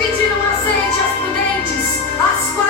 Pediram azeite às prudentes, as quais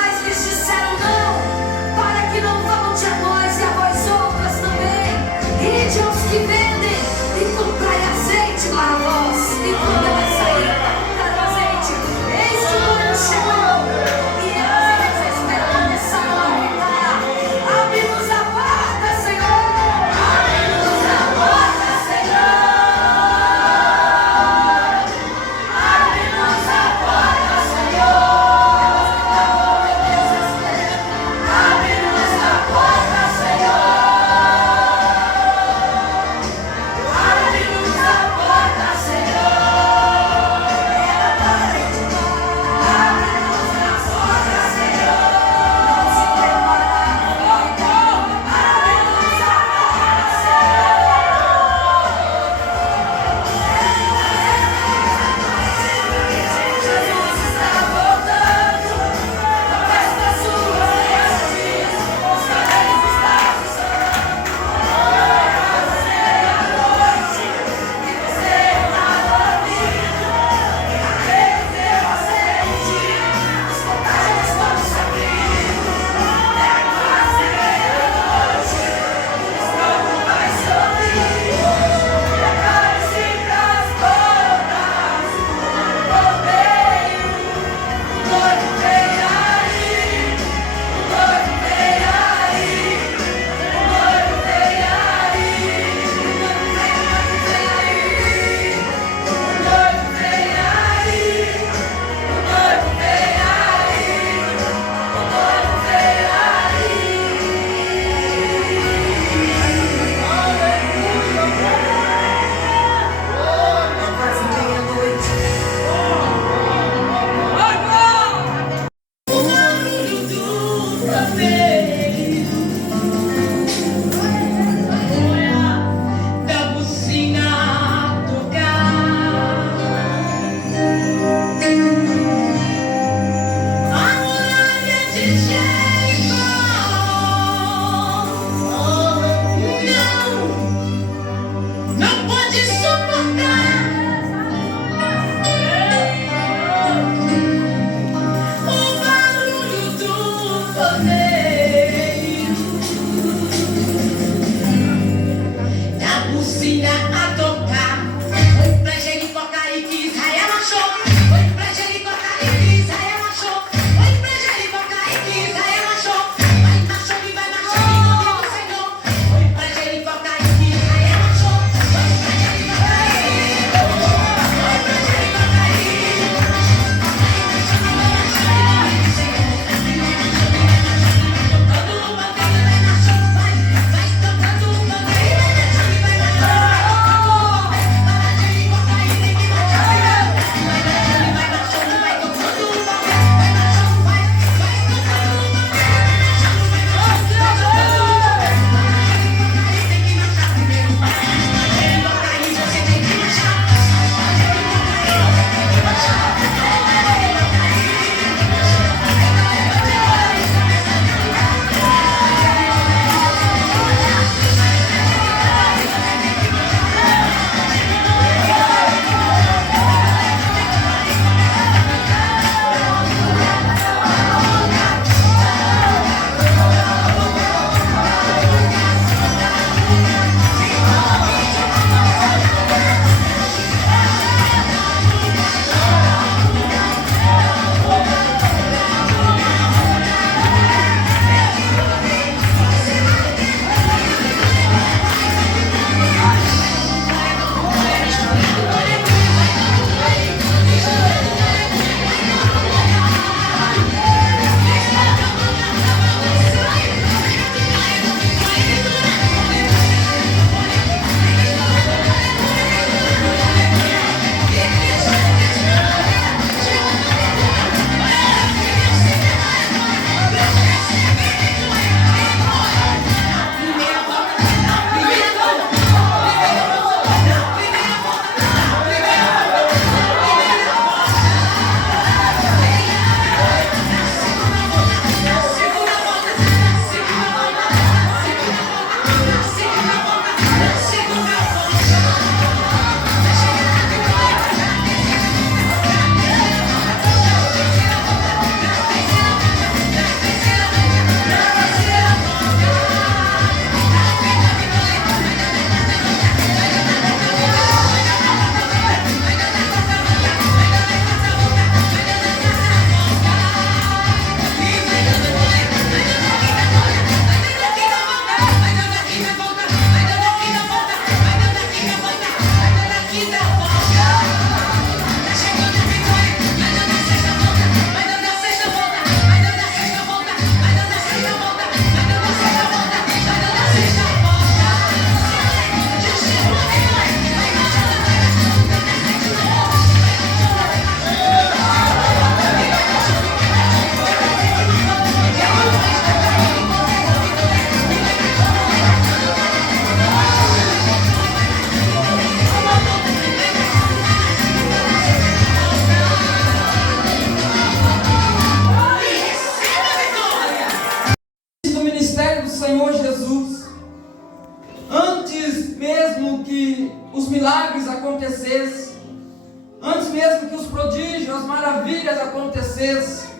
antes mesmo que os prodígios, as maravilhas acontecessem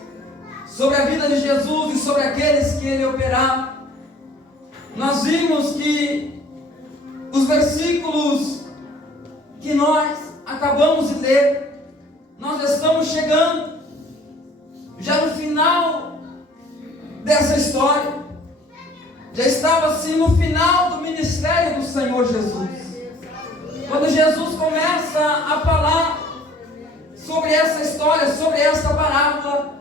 sobre a vida de Jesus e sobre aqueles que ele operava, nós vimos que os versículos que nós acabamos de ler, nós estamos chegando já no final dessa história. Já estava assim no final do ministério do Senhor Jesus. Quando Jesus começa a falar sobre essa história, sobre essa parábola,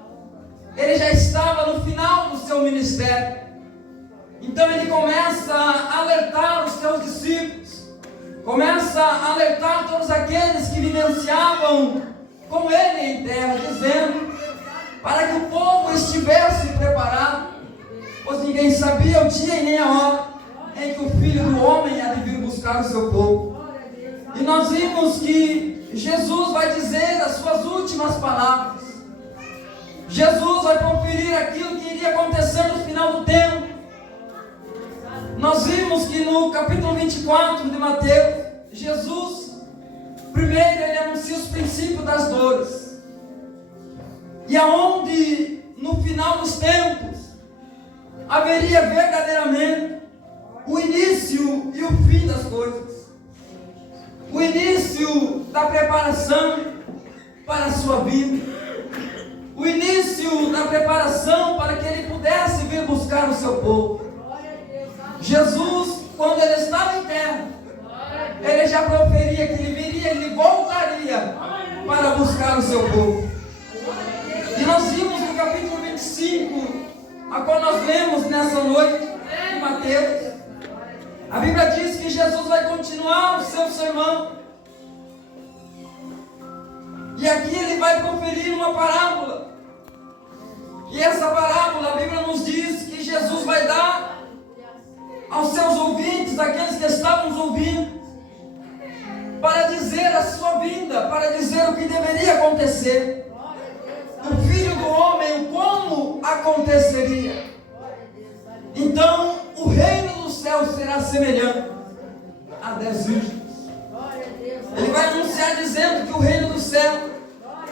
ele já estava no final do seu ministério. Então ele começa a alertar os seus discípulos, começa a alertar todos aqueles que vivenciavam com ele em terra, dizendo para que o povo estivesse preparado, pois ninguém sabia o dia e nem a hora em que o Filho do Homem há de vir buscar o seu povo. E nós vimos que Jesus vai dizer as suas últimas palavras. Jesus vai conferir aquilo que iria acontecer no final do tempo. Nós vimos que no capítulo 24 de Mateus, Jesus, primeiro ele anuncia os princípios das dores. E aonde no final dos tempos haveria verdadeiramente o início e o fim das coisas. O início da preparação para a sua vida. O início da preparação para que ele pudesse vir buscar o seu povo. Jesus, quando ele estava em terra, ele já proferia que ele viria, ele voltaria para buscar o seu povo. E nós vimos no capítulo 25, a qual nós lemos nessa noite, em Mateus, a Bíblia diz que Jesus vai continuar o seu sermão. E aqui ele vai proferir uma parábola. E essa parábola, a Bíblia nos diz que Jesus vai dar aos seus ouvintes, aqueles que estavam nos ouvindo, para dizer a sua vinda, para dizer o que deveria acontecer. O Filho do Homem, o como aconteceria. Então, o reino dos céus será semelhante a 10 virgens. Ele vai anunciar dizendo que o reino do céu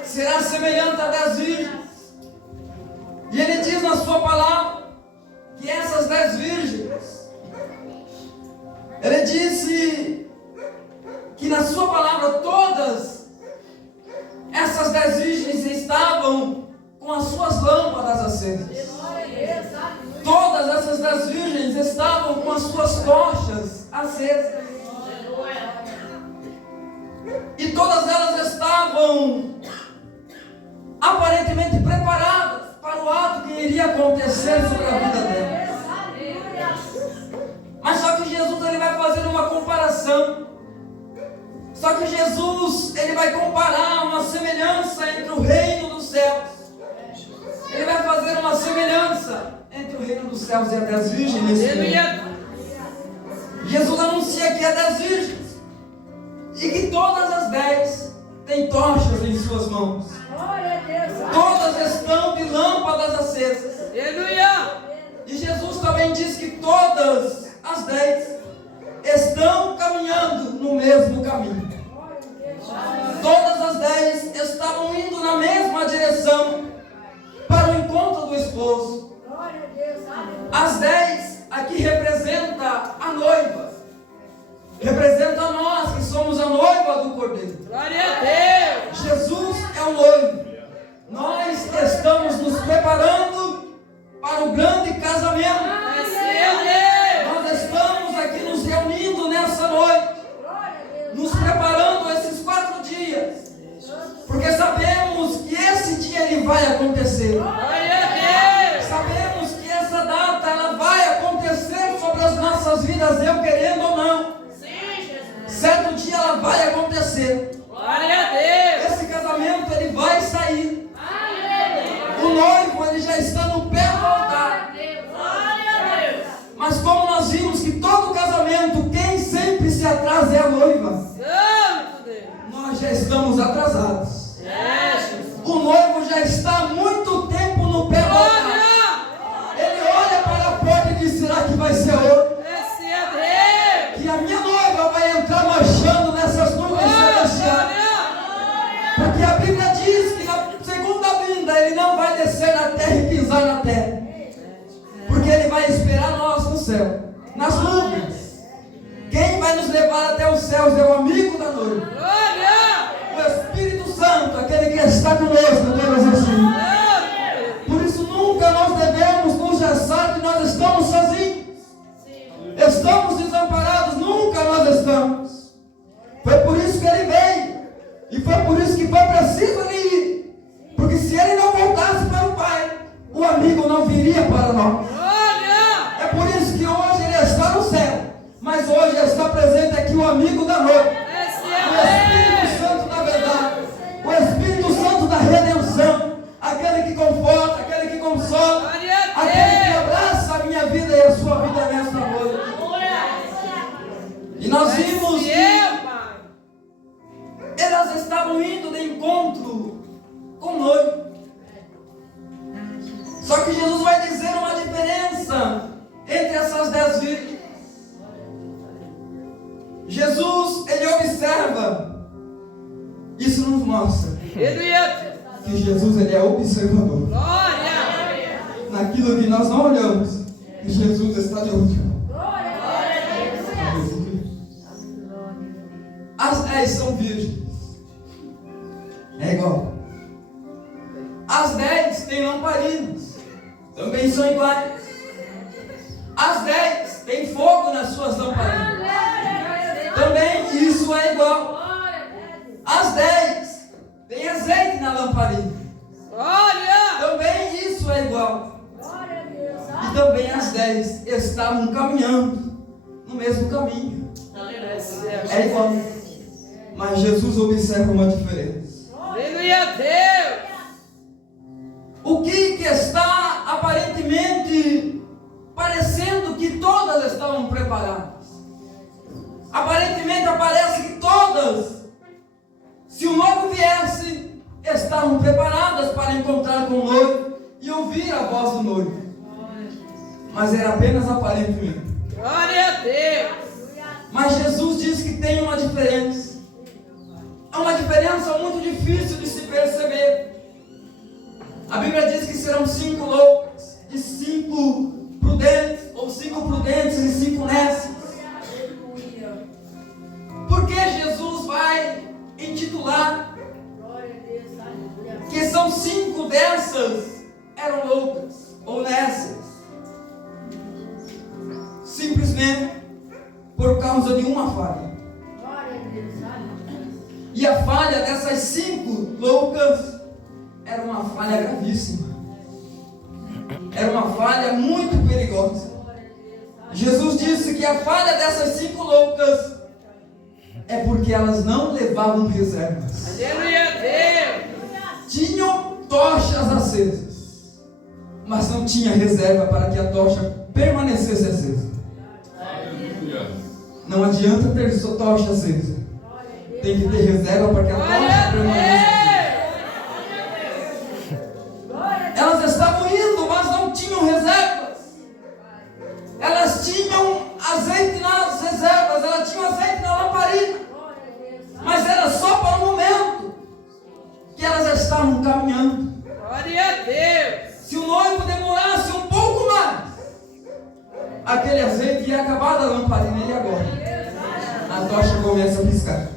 será semelhante a 10 virgens. E ele diz na sua palavra que essas 10 virgens, ele disse que na sua palavra todas essas 10 virgens estavam com as suas lâmpadas acesas. Todas essas 10 virgens estavam com as suas tochas acesas. E todas elas estavam aparentemente preparadas para o ato que iria acontecer sobre a vida delas. Mas só que Jesus ele vai fazer uma comparação. Só que Jesus ele vai comparar uma semelhança entre o reino dos céus. Ele vai fazer uma semelhança entre o reino dos céus e a 10 virgens. Jesus anuncia que é 10 virgens e que todas as 10 têm tochas em suas mãos. Todas estão de lâmpadas acesas. E Jesus também diz que todas as 10 estão caminhando no mesmo caminho. Todas as 10 estavam indo na mesma direção para o encontro do esposo. As 10 aqui representa a noiva, representa nós que somos a noiva do Cordeiro. Glória a Deus. Jesus é o noivo. Nós estamos nos preparando para o grande casamento. Nós estamos aqui nos reunindo nessa noite, nos preparando esses 4 dias, porque sabemos que esse dia ele vai acontecer. Sabemos que essa data ela vai acontecer sobre as nossas vidas, eu querendo ou não. Certo dia ela vai acontecer. Esse casamento ele vai sair. O noivo ele já está no pé do altar. Mas como nós vimos que todo casamento, quem sempre se atrasa é a noiva. Nós já estamos atrasados. O noivo já está há muito tempo no pé do altar. Ele olha para a porta e diz: será que vai ser hoje? Que a minha noiva vai entrar marchando nessas nuvens celestiais. usar na terra. Porque Ele vai esperar nós no céu, nas nuvens. Quem vai nos levar até os céus é o amigo da noiva. O Espírito Santo, aquele que está conosco, Deus assim. Por isso nunca nós devemos nos gessar que nós estamos sozinhos. Estamos desamparados, nunca nós estamos. Foi por isso que Ele veio. E foi por isso que foi preciso Ele ir. Porque se Ele não voltasse para o Pai, o amigo não viria para nós. É por isso que hoje Ele está no céu. Mas hoje está presente aqui o amigo da noiva. O Espírito Santo da verdade. O Espírito Santo da redenção. Aquele que conforta, aquele que consola. Aquele que abraça a minha vida e a sua vida nesta noite. E nós vimos que elas estavam indo de encontro com o noivo. Só que Jesus vai dizer uma diferença entre essas 10 virgens. Jesus, Ele observa. Isso nos mostra que Jesus, Ele é observador. Naquilo que nós não olhamos, Jesus está de olho. As 10 são virgens. É igual. As 10 têm lamparinas. Também são iguais. As 10 têm fogo nas suas lamparinas. Também isso é igual. As 10 têm azeite na lamparina. Também isso é igual. E também as 10 estavam caminhando no mesmo caminho. É igual. Mas Jesus observa uma diferença. Aleluia a Deus! O que está aparentemente parecendo que todas estavam preparadas. Aparentemente parece que todas, se o noivo viesse, estavam preparadas para encontrar com o noivo e ouvir a voz do noivo. Mas era apenas aparentemente. Glória a Deus! Mas Jesus diz que tem uma diferença. É uma diferença muito difícil de se perceber. A Bíblia diz que serão 5 loucas e 5 prudentes, ou 5 prudentes e 5 nécios. Porque Jesus vai intitular que são 5 dessas eram loucas ou nécias. Simplesmente por causa de uma falha. E a falha dessas 5 loucas era uma falha gravíssima. Era uma falha muito perigosa. Jesus disse que a falha dessas 5 loucas é porque elas não levavam reservas. Aleluia a Deus! Tinham tochas acesas, mas não tinha reserva para que a tocha permanecesse acesa. Não adianta ter tocha acesa. Tem que ter reserva para que a tocha permaneça acesa. Elas estavam indo, mas não tinham reservas. Elas tinham azeite nas reservas, elas tinham azeite na lamparina. Mas era só para o momento que elas estavam caminhando. Glória a Deus! Se o noivo demorasse um pouco mais, aquele azeite ia acabar da lamparina e agora a tocha começa a piscar.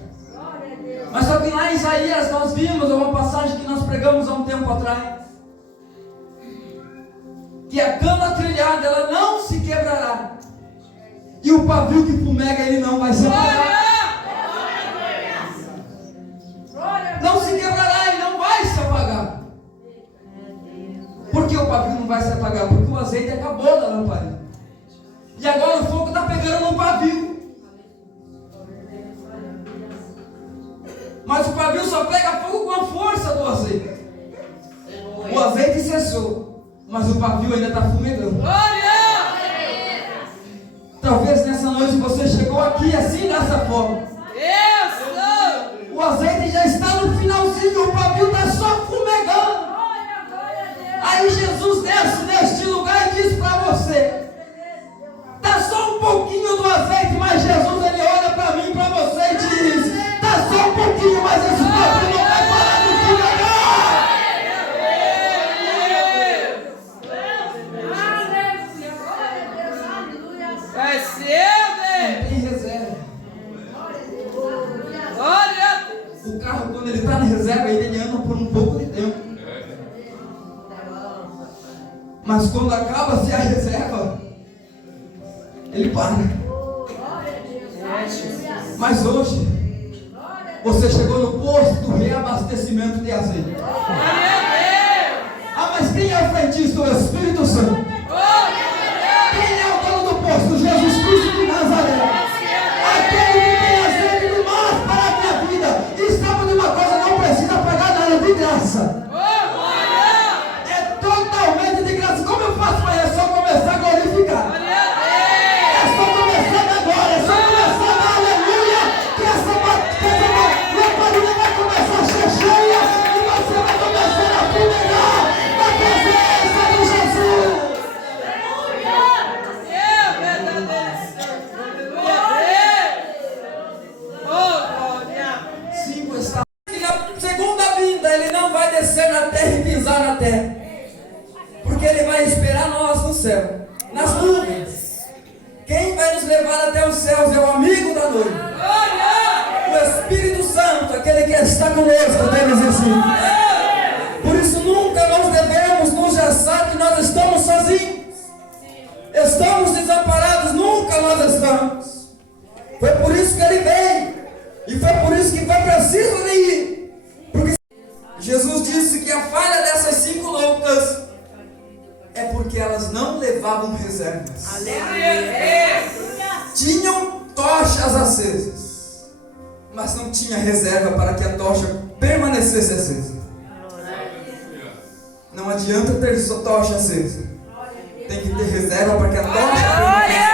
Mas só que lá em Isaías nós vimos uma passagem que nós pregamos há um tempo atrás, que a cana trilhada ela não se quebrará e o pavio que fumega ele não vai se apagar. Não se quebrará e não vai se apagar. Por que o pavio não vai se apagar? Porque o azeite acabou da lamparina e agora o fogo está pegando no pavio. Mas o pavio só pega fogo com a força do azeite. O azeite cessou, mas o pavio ainda está fumegando. Glória! Talvez nessa noite você chegou aqui assim, dessa forma. Eu sou! O azeite já está no finalzinho, o pavio está só fumegando. Aí Jesus desce neste lugar e diz para você: está só um pouquinho do azeite, mas Jesus ele olha para mim, para você e diz: está só um pouquinho, mas esse pavio não vai parar de fumegar. na reserva, ele anda por um pouco de tempo. Mas quando acaba-se a reserva, ele para. Mas hoje, você chegou no posto do reabastecimento de azeite. Ah, mas quem é o frentista? O Espírito Santo. Quem é o dono do posto? Jesus Cristo de Nazaré. Aquele que tem azeite demais para a minha vida. E sabe de uma coisa? Não precisa pagar nada de graça. É totalmente de graça. Como eu faço para é só começar a glorificar? É só começar agora. É só começar na aleluia. Que essa lamparina vai começar a ser cheia. E você vai começar a fumegar na presença de Jesus. Cinco está. Na segunda vinda, ele não vai descer na terra e pisar na terra. Porque ele vai esperar nós no céu, nas nuvens. Quem vai nos levar até os céus é o amigo da noiva. O Espírito Santo, aquele que está conosco, Deus assim. Por isso nunca nós devemos nos achar que nós estamos sozinhos. Estamos desamparados, nunca nós estamos. Foi por isso que ele veio. E foi por isso que foi preciso ele ir. Porque Jesus disse que a falha dessas 5 loucas é porque elas não levavam reservas. Tinham tochas acesas, mas não tinha reserva para que a tocha permanecesse acesa. Não adianta ter sua tocha acesa. Tem que ter reserva para que a tocha permaneça.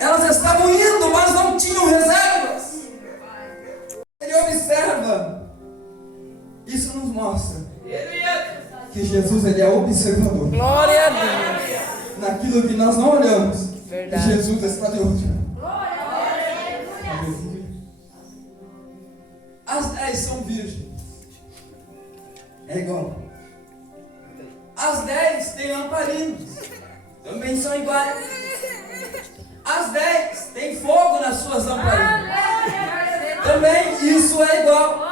Elas estavam indo, mas não tinham reservas. Ele observa. Isso nos mostra que Jesus, ele é observador. Glória a Deus. Naquilo que nós não olhamos, Verdade. Jesus está de olho. As 10 são virgens. É igual. As 10 têm lamparinas. Também são iguais. As 10 têm fogo nas suas lamparinas. Também isso é igual.